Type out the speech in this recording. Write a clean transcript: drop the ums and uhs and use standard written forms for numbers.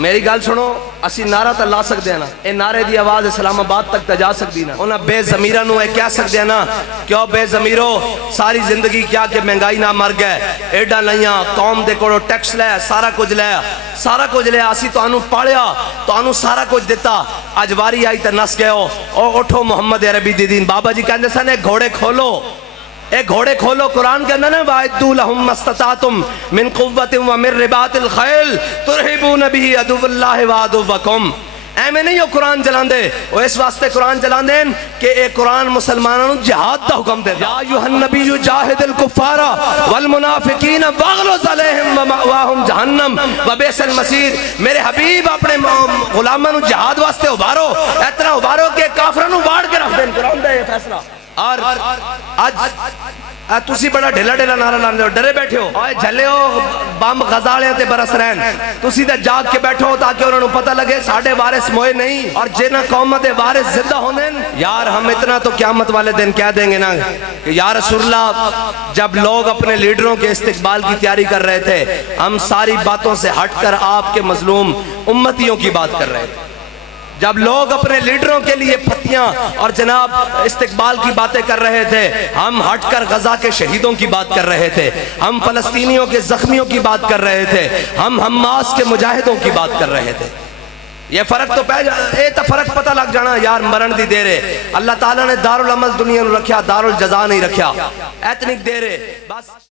میری گل سنو، اسی نعرہ تا لا سکتے ہیں نا، اے نعرے دی آواز اسلام آباد تک تا جا سکتی نا، انہاں بے ضمیرہ نو اے کہہ سکتے ہیں نا، کیوں بے ضمیرو ساری زندگی کیا کہ مہنگائی نہ مر گئے، ایڈا لیاں قوم دے کوڑو ٹیکس لے، سارا کچھ لے، اسی تو انو پاڑیا، تو انو سارا کچھ دیتا، آج واری آئی تے نس گئے ہو، او اٹھو محمد عربی دی دین، بابا جی کہندے سن ایک گھوڑے کھولو، ایک گھوڑے کھولو، قرآن کے اندر وَاعِدُّوا لَهُم مَّا اسْتَطَعْتُم مِّن قُوَّةٍ وَمِن رِّبَاطِ الْخَيْلِ تُرْهِبُونَ بِهِ عَدُوَّ اللَّهِ وَعَدُوَّكُمْ۔ ایمیں نہیں ہو قرآن جلان دے، وہ اس واسطے قرآن جلان دیں کہ اے قرآن مسلمانوں جہاد دا حکم دے، یا ایھا النبی جاہد الکفار والمنافقین واغلظ علیہم ومأواہم جہنم وبئس المصیر۔ میرے حبیب اپنے غلاموں جہاد واسطے ابھارو، اتنا ابھارو کہ کافروں باڑ کے رکھ دیں، قرآن دا یہ فیصلہ۔ اور آج تسی بڑا ڈھیلا ڈھیلا نعرہ لاندے ہو، ڈرے بیٹھے ہو، آئے جھلے ہو بم غزالیاں تے برس رہن، تسی تے جاگ کے بیٹھو تاکہ انہوں نے پتہ لگے ساڑھے وارث موئے نہیں، اور جنہ قومت وارث زندہ ہونے۔ یار ہم اتنا تو قیامت والے دن کہہ دیں گے نا کہ یا رسول اللہ، جب لوگ اپنے لیڈروں کے استقبال کی تیاری کر رہے تھے، ہم ساری باتوں سے ہٹ کر آپ کے مظلوم امتیوں کی بات کر رہے تھے۔ جب لوگ اپنے لیڈروں کے لیے پھتیاں اور جناب استقبال کی باتیں کر رہے تھے، ہم ہٹ کر غزہ کے شہیدوں کی بات کر رہے تھے، ہم فلسطینیوں کے زخمیوں کی بات کر رہے تھے، ہم حماس کے مجاہدوں کی بات کر رہے تھے۔ یہ فرق تو فرق پتہ لگ جانا یار، مرن دی دیرے اللہ تعالیٰ نے دار العمل دنیا نو رکھیا، دار الجزا نہیں رکھیا، اتنی دیرے بس۔